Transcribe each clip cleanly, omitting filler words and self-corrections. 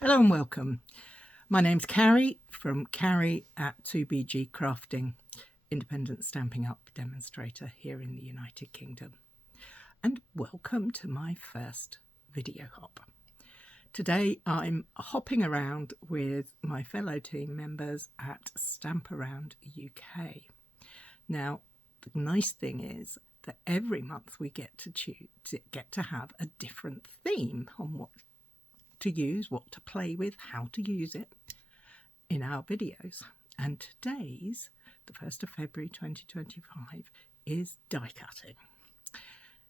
Hello and welcome. My name's Carrie from Carrie at 2BG Crafting, independent Stampin' Up demonstrator here in the United Kingdom. And welcome to my first video hop. Today I'm hopping around with my fellow team members at Stamp Around UK. Now, the nice thing is that every month we get to have a different theme on what to use, what to play with, how to use it in our videos. And today's, the 1st of February 2025, is die cutting.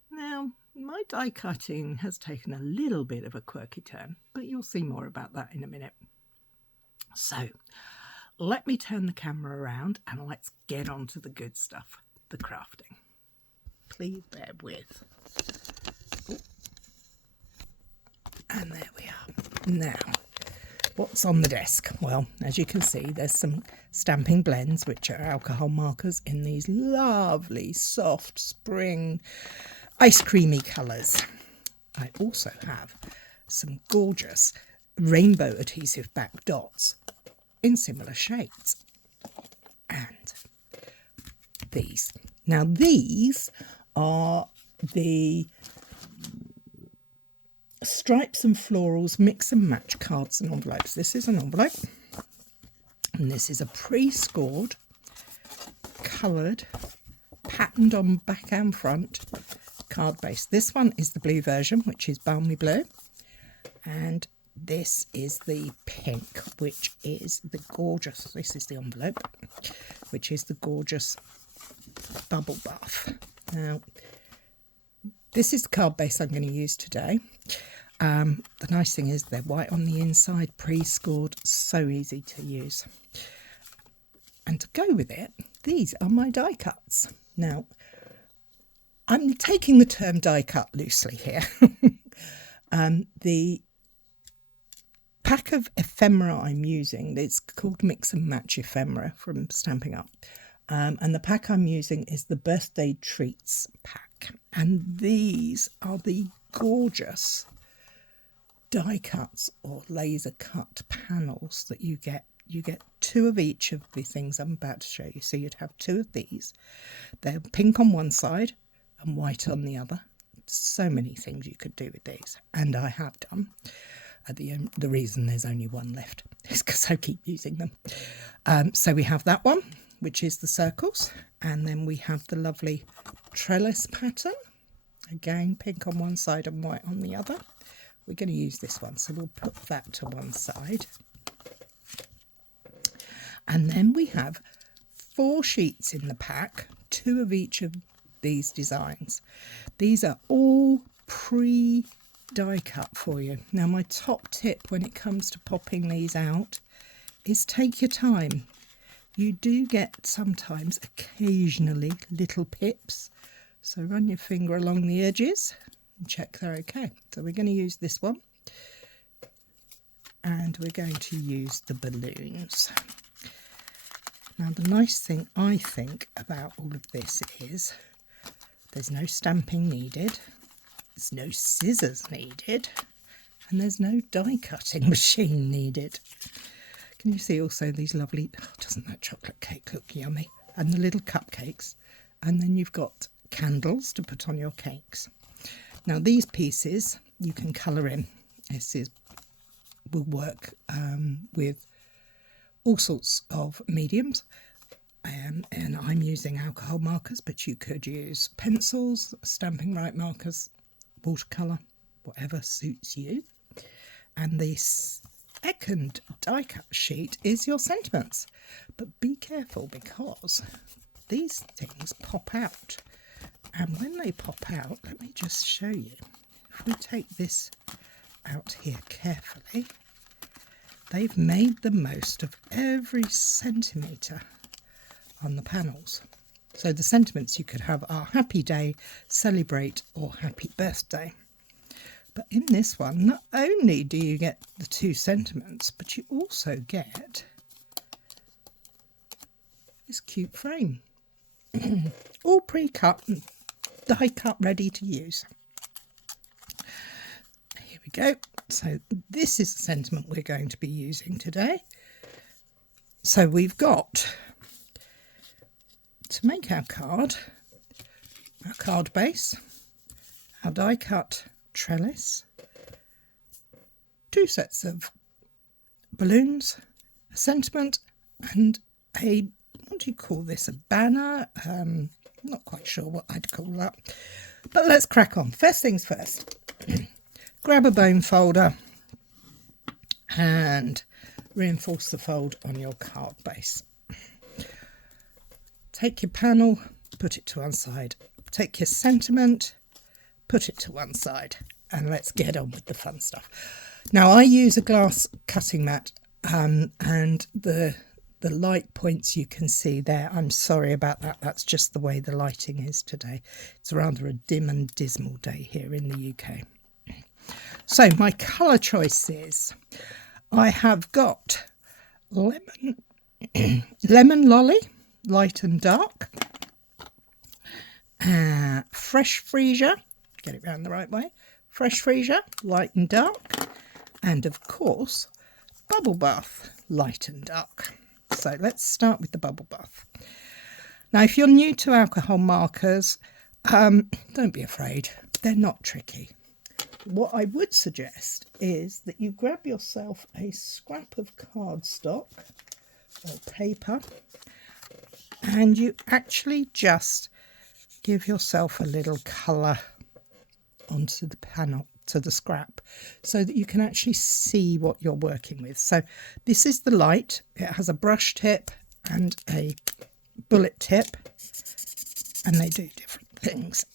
Now, my die cutting has taken a little bit of a quirky turn, but you'll see more about that in a minute. So, let me turn the camera around and let's get on to the good stuff, the crafting. Please bear with. And there we are. Now, what's on the desk? Well, as you can see, there's some stamping blends, which are alcohol markers in these lovely, soft, spring, ice creamy colours. I also have some gorgeous rainbow adhesive back dots in similar shades. And these. Now, these are the Stripes and Florals Mix and Match cards and envelopes. This is an envelope, and this is a pre-scored, coloured, patterned on back and front card base. This one is the blue version, which is balmy blue, and this is the pink, which is the gorgeous, this is the envelope, which is the gorgeous bubble bath. Now, this is the card base I'm going to use today. The nice thing is they're white on the inside, pre-scored, so easy to use. And to go with it, these are my die cuts. Now, I'm taking the term die cut loosely here. The pack of ephemera I'm using, it's called Mix and Match Ephemera from Stampin' Up. And the pack I'm using is the Birthday Treats pack. And these are the gorgeous die cuts or laser cut panels that you get. You get two of each of the things I'm about to show you. So you'd have two of these. They're pink on one side and white on the other. So many things you could do with these. And I have done. The reason there's only one left is because I keep using them. So we have that one, which is the circles. And then we have the lovely trellis pattern. Again, pink on one side and white on the other. We're going to use this one, so we'll put that to one side. And then we have 4 sheets in the pack, 2 of each of these designs. These are all pre-die cut for you. Now, my top tip when it comes to popping these out is take your time. You do get sometimes, occasionally, little pips. So run your finger along the edges and check they're okay. So we're going to use this one. And we're going to use the balloons. Now, the nice thing I think about all of this is there's no stamping needed. There's no scissors needed. And there's no die cutting machine needed. Can you see also these lovely, oh, doesn't that chocolate cake look yummy? And the little cupcakes. And then you've got candles to put on your cakes. Now, these pieces you can colour in. Will work with all sorts of mediums. And I'm using alcohol markers, but you could use pencils, Stampin' Right markers, watercolour, whatever suits you. And the second die cut sheet is your sentiments. But be careful because these things pop out. And when they pop out, let me just show you. If we take this out here carefully, they've made the most of every centimetre on the panels. So the sentiments you could have are happy day, celebrate, or happy birthday. But in this one, not only do you get the 2 sentiments, but you also get this cute frame. All pre-cut and die cut ready to use. Here we we go. So this is the sentiment we're going to be using today. So we've got, to make our card base, our die cut trellis, 2 sets of balloons, a sentiment, and a, what do you call this, a banner? Not quite sure what I'd call that. But let's crack on. First things first. Grab a bone folder and reinforce the fold on your card base. Take your panel, put it to one side. Take your sentiment, put it to one side. And let's get on with the fun stuff. Now I use a glass cutting mat and the light points you can see there. I'm sorry about that. That's just the way the lighting is today. It's rather a dim and dismal day here in the UK. So my colour choices. I have got lemon lolly, light and dark. Fresh freesia, get it round the right way. Fresh freesia, light and dark. And of course, bubble bath, light and dark. So let's start with the bubble bath. Now, if you're new to alcohol markers, don't be afraid. They're not tricky. What I would suggest is that you grab yourself a scrap of cardstock or paper and you actually just give yourself a little colour onto the panel, to the scrap, so that you can actually see what you're working with. So this is the light. It has a brush tip and a bullet tip, and they do different things.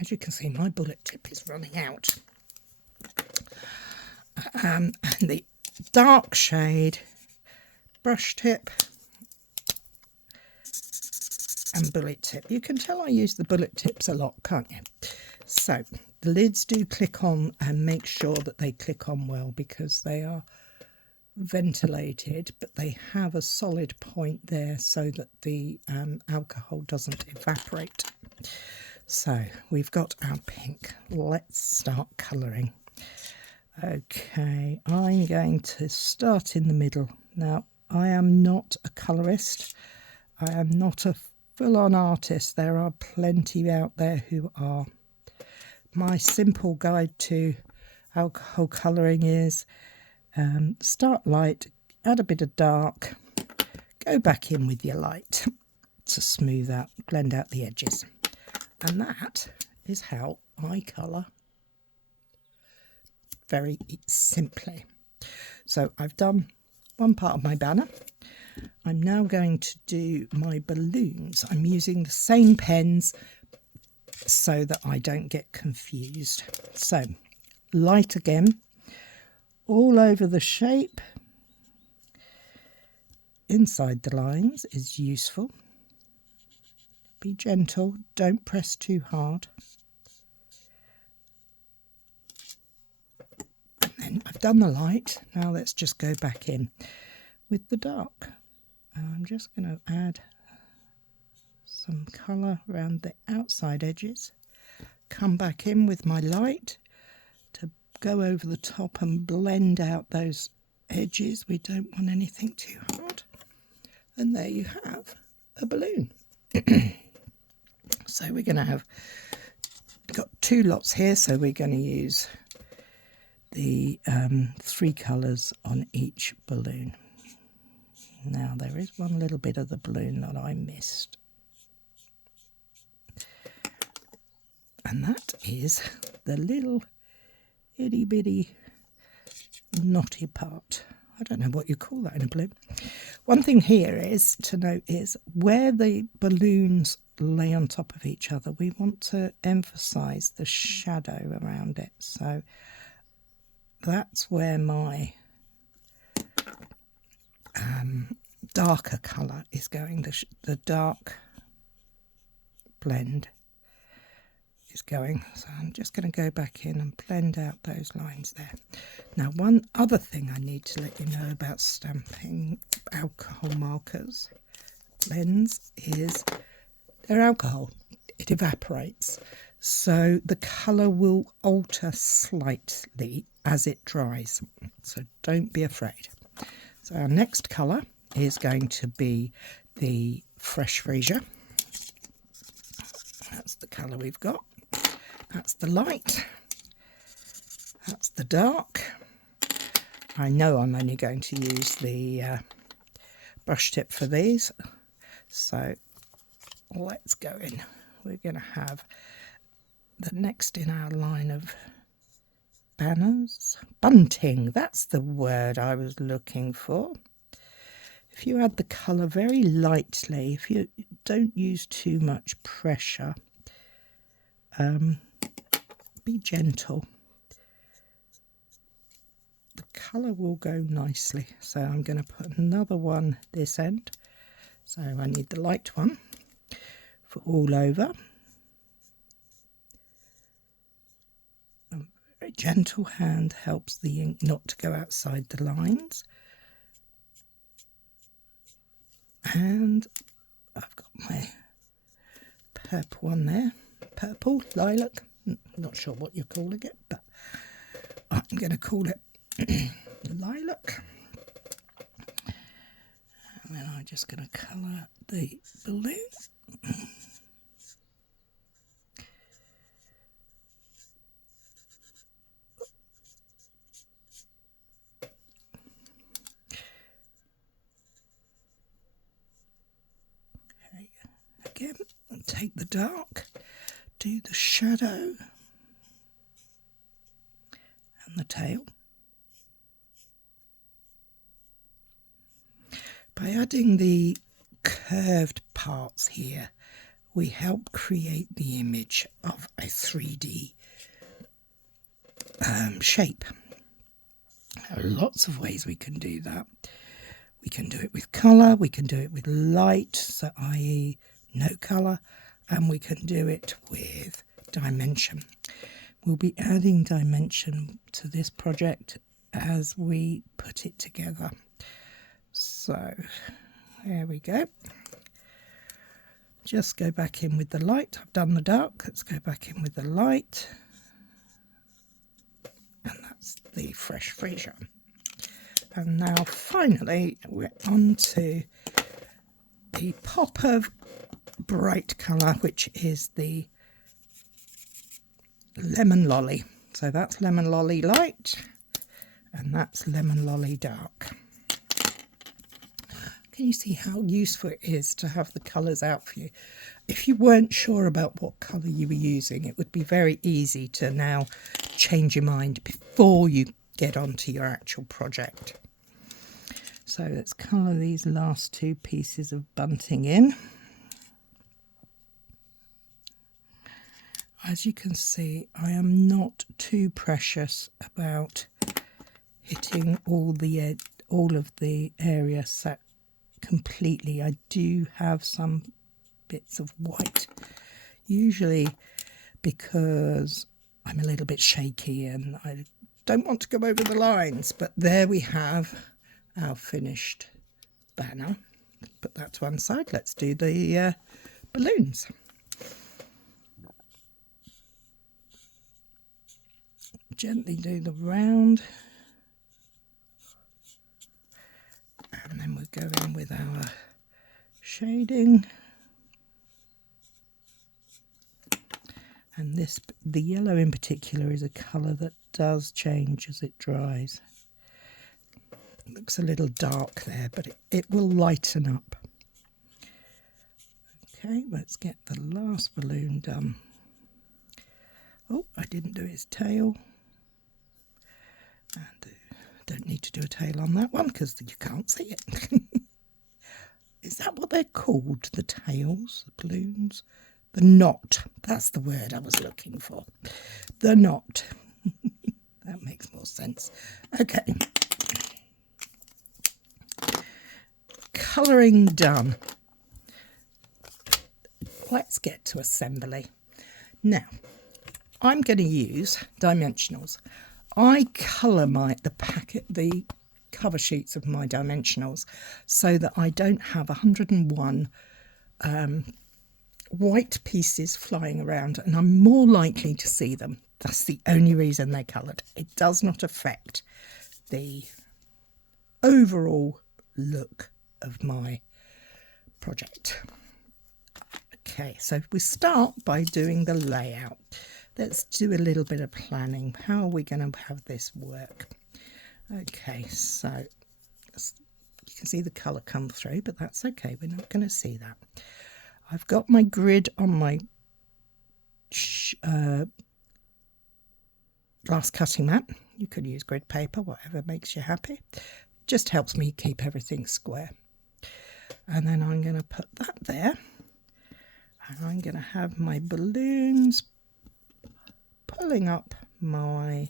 As you can see, my bullet tip is running out. And the dark shade, brush tip and bullet tip. You can tell I use the bullet tips a lot, can't you? So the lids do click on, and make sure that they click on well, because they are ventilated, but they have a solid point there so that the alcohol doesn't evaporate. So we've got our pink. Let's start colouring. Okay, I'm going to start in the middle. Now, I am not a colourist. I am not a full-on artist. There are plenty out there who are. My simple guide to alcohol colouring is start light, add a bit of dark, go back in with your light to smooth out, blend out the edges. And that is how I colour, very simply. So I've done one part of my banner. I'm now going to do my balloons. I'm using the same pens so that I don't get confused. So light again, all over the shape. Inside the lines is useful. Be gentle, don't press too hard. And then I've done the light. Now let's just go back in with the dark. I'm just going to add some colour around the outside edges. Come back in with my light to go over the top and blend out those edges. We don't want anything too hard. And there you have a balloon. So we're going to have got 2 lots here, so we're going to use the 3 colours on each balloon. Now there is one little bit of the balloon that I missed, and that is the little itty bitty knotty part. I don't know what you call that in a balloon. One thing here is to note is where the balloons lay on top of each other, we want to emphasize the shadow around it. So that's where my darker colour is going. The dark blend is going. So I'm just going to go back in and blend out those lines there. Now, one other thing I need to let you know about stamping alcohol markers blends is they're alcohol. It evaporates. so the colour will alter slightly as it dries, so don't be afraid. So our next colour is going to be the Fresh Freesia. That's the colour we've got. That's the light. That's the dark. I know I'm only going to use the brush tip for these, so let's go in. We're going to have the next in our line of banners. Bunting, that's the word I was looking for. If you add the colour very lightly, if you don't use too much pressure, be gentle. The colour will go nicely. So I'm going to put another one this end. So I need the light one for all over. A very gentle hand helps the ink not to go outside the lines. And I've got my purple one there. Purple, lilac, not sure what you're calling it, but I'm going to call it lilac. And then I'm just going to colour the balloon. Okay, again, take the dark, do the shadow and the tail. By adding the curved parts here, we help create the image of a 3D shape. There are lots of ways we can do that. We can do it with colour, we can do it with light, so i.e. no colour, and we can do it with dimension. We'll be adding dimension to this project as we put it together. So there we go. Just go back in with the light. I've done the dark. Let's go back in with the light. And that's the Fresh Freesia. And now finally we're on to the pop of bright colour, which is the Lemon Lolly. So that's Lemon Lolly light and that's Lemon Lolly dark. Can you see how useful it is to have the colours out for you? If you weren't sure about what colour you were using, it would be very easy to now change your mind before you get onto your actual project. So let's colour these last two pieces of bunting in. As you can see, I am not too precious about hitting all of the area set completely. I do have some bits of white, usually because I'm a little bit shaky and I don't want to go over the lines. But there we have our finished banner. Put that to one side. Let's do the balloons. Gently do the round. And then we'll go in with our shading. And the yellow in particular is a colour that does change as it dries. It looks a little dark there, but it will lighten up. Okay, let's get the last balloon done. Oh, I didn't do his tail. And don't need to do a tail on that one because you can't see it. Is that what they're called? The tails, the balloons? The knot. That's the word I was looking for. The knot. That makes more sense. Okay. Colouring done. Let's get to assembly. Now, I'm going to use dimensionals. I colour the cover sheets of my dimensionals so that I don't have 101 white pieces flying around, and I'm more likely to see them. That's the only reason they're coloured. It does not affect the overall look of my project. Okay, so we start by doing the layout. Let's do a little bit of planning. How are we going to have this work? Okay, so you can see the colour come through, but that's okay. We're not going to see that. I've got my grid on my glass cutting mat. You could use grid paper, whatever makes you happy. Just helps me keep everything square. And then I'm going to put that there. And I'm going to have my balloons pulling up my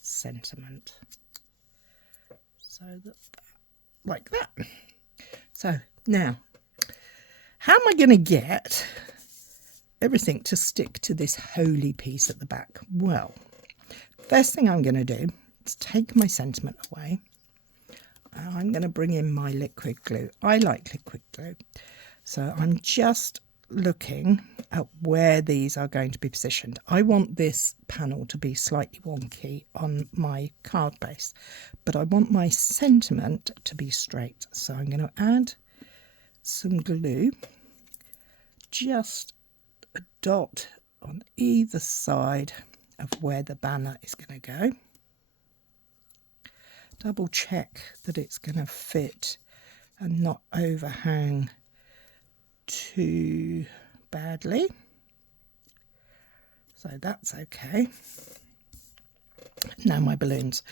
sentiment. So that, like that. So now, how am I going to get everything to stick to this holy piece at the back? Well, first thing I'm going to do is take my sentiment away. I'm going to bring in my liquid glue. I like liquid glue. So I'm just looking at where these are going to be positioned. I want this panel to be slightly wonky on my card base, but I want my sentiment to be straight. So I'm going to add some glue, just a dot on either side of where the banner is going to go. Double check that it's going to fit and not overhang too badly. So that's okay. Now my balloons.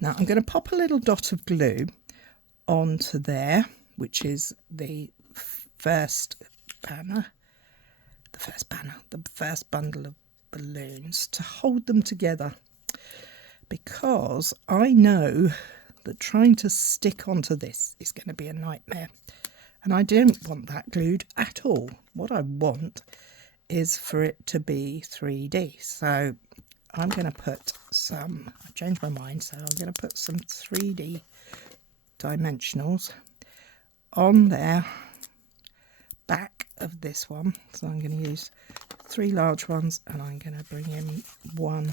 Now I'm going to pop a little dot of glue onto there, which is the first banner, the first bundle of balloons, to hold them together, because I know that trying to stick onto this is going to be a nightmare, and I don't want that glued at all. What I want is for it to be 3D. So I'm going to put some, I've changed my mind, so I'm going to put some 3D dimensionals on there, back of this one. So I'm going to use 3 large ones, and I'm going to bring in one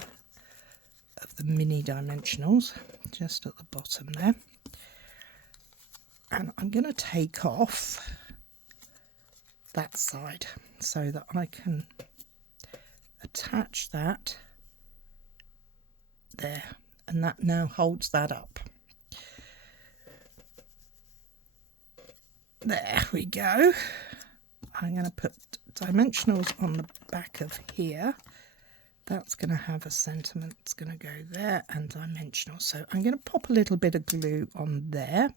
of the mini dimensionals just at the bottom there. And I'm going to take off that side so that I can attach that there, and that now holds that up. There we go. I'm going to put dimensionals on the back of here. That's going to have a sentiment. It's going to go there, and dimensional. So I'm going to pop a little bit of glue on there.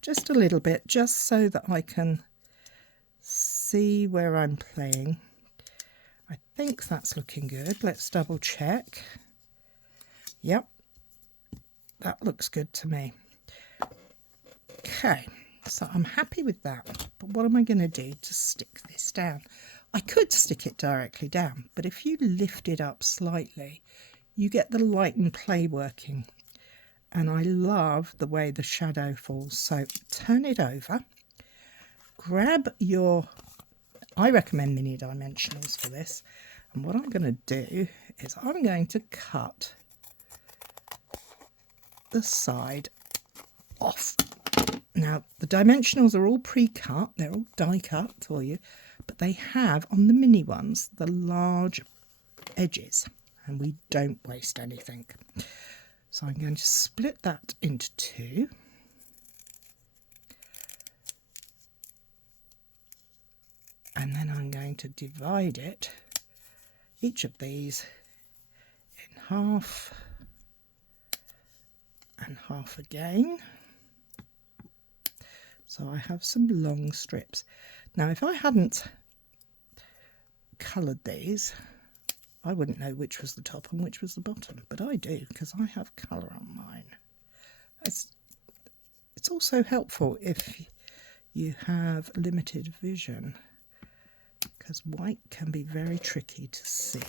Just a little bit, just so that I can see where I'm playing. I think that's looking good. Let's double check. Yep, that looks good to me. Okay, so I'm happy with that. But what am I going to do to stick this down? I could stick it directly down, but if you lift it up slightly, you get the light and play working. And I love the way the shadow falls. So turn it over, grab your, I recommend mini dimensionals for this. And what I'm going to do is I'm going to cut the side off. Now, the dimensionals are all pre-cut. They're all die cut for you. But they have, on the mini ones, the large edges. And we don't waste anything. So I'm going to split that into 2. And then I'm going to divide it, each of these, in half and half again. So I have some long strips. Now, if I hadn't coloured these, I wouldn't know which was the top and which was the bottom, but I do, because I have colour on mine. It's also helpful if you have limited vision, because white can be very tricky to see.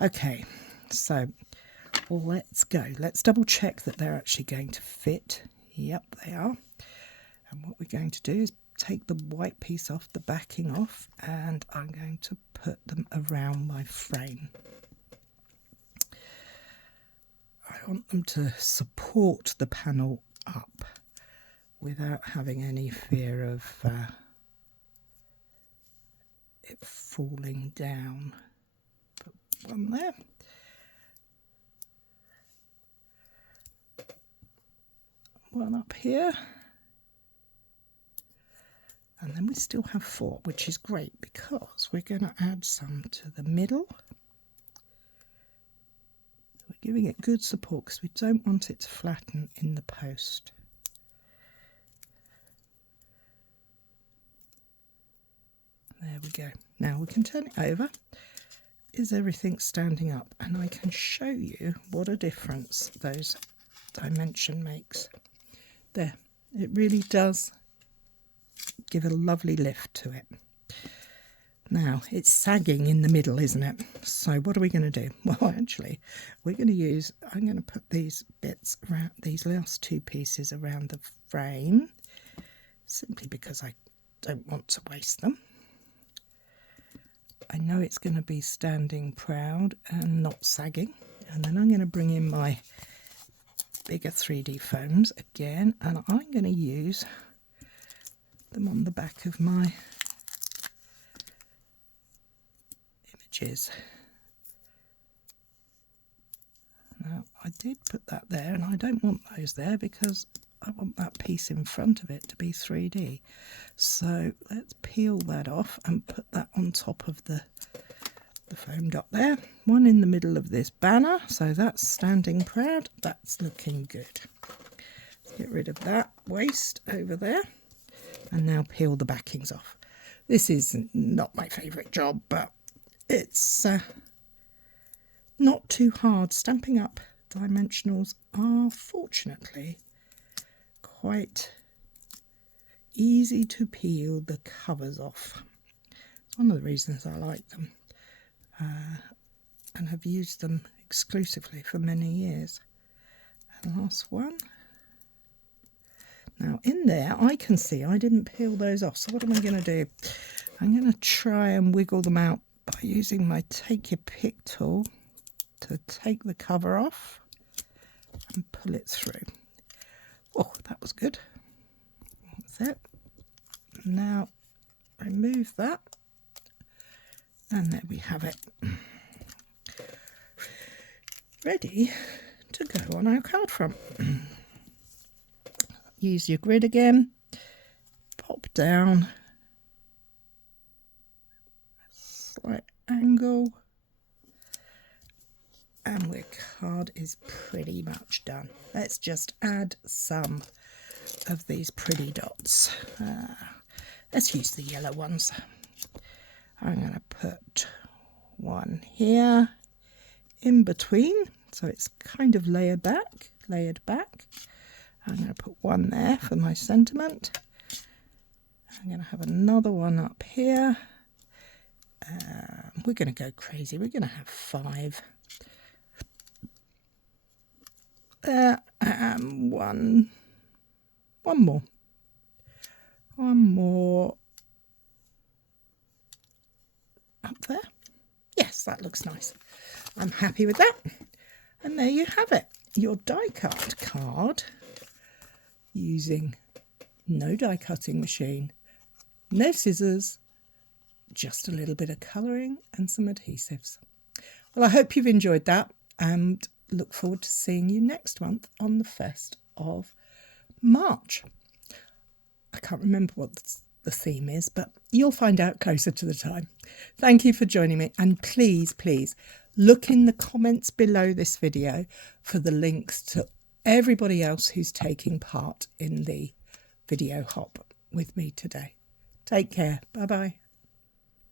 Okay, so let's go. Let's double check that they're actually going to fit. Yep, they are. And what we're going to do is take the white piece off, the backing off, and I'm going to put them around my frame. I want them to support the panel up without having any fear of it falling down. Put one there. One up here. And then we still have 4, which is great because we're going to add some to the middle. We're giving it good support because we don't want it to flatten in the post. There we go. Now we can turn it over. Is everything standing up? And I can show you what a difference those dimension makes. There, it really does give a lovely lift to it. Now, it's sagging in the middle, isn't it? So what are we going to do? Well, actually, I'm going to put these bits around, these last 2 pieces around the frame, simply because I don't want to waste them. I know it's going to be standing proud and not sagging. And then I'm going to bring in my bigger 3D foams again, and I'm going to use them on the back of my images. Now, I did put that there, and I don't want those there because I want that piece in front of it to be 3D. So let's peel that off and put that on top of the foam dot there. One in the middle of this banner, so that's standing proud. That's looking good. Let's get rid of that waste over there. And now peel the backings off. This is not my favourite job, but it's not too hard. Stamping Up dimensionals are fortunately quite easy to peel the covers off. It's one of the reasons I like them and have used them exclusively for many years. And last one. Now in there I can see I didn't peel those off, so what am I going to do? I'm going to try and wiggle them out by using my Take Your Pick tool to take the cover off and pull it through. Oh, that was good. That's it. Now remove that, and there we have it. Ready to go on our card front. Use your grid again, pop down, slight angle, and our card is pretty much done. Let's just add some of these pretty dots. Let's use the yellow ones. I'm going to put one here in between, so it's kind of layered back. I'm going to put one there for my sentiment. I'm going to have another one up here. We're going to go crazy. We're going to have 5. There, and one more. One more up there. Yes, that looks nice. I'm happy with that. And there you have it. Your die cut card using no die cutting machine, no scissors, just a little bit of colouring and some adhesives. Well, I hope you've enjoyed that and look forward to seeing you next month on the 1st of March. I can't remember what the theme is, but you'll find out closer to the time. Thank you for joining me, and please, please look in the comments below this video for the links to everybody else who's taking part in the video hop with me today. Take care. Bye-bye.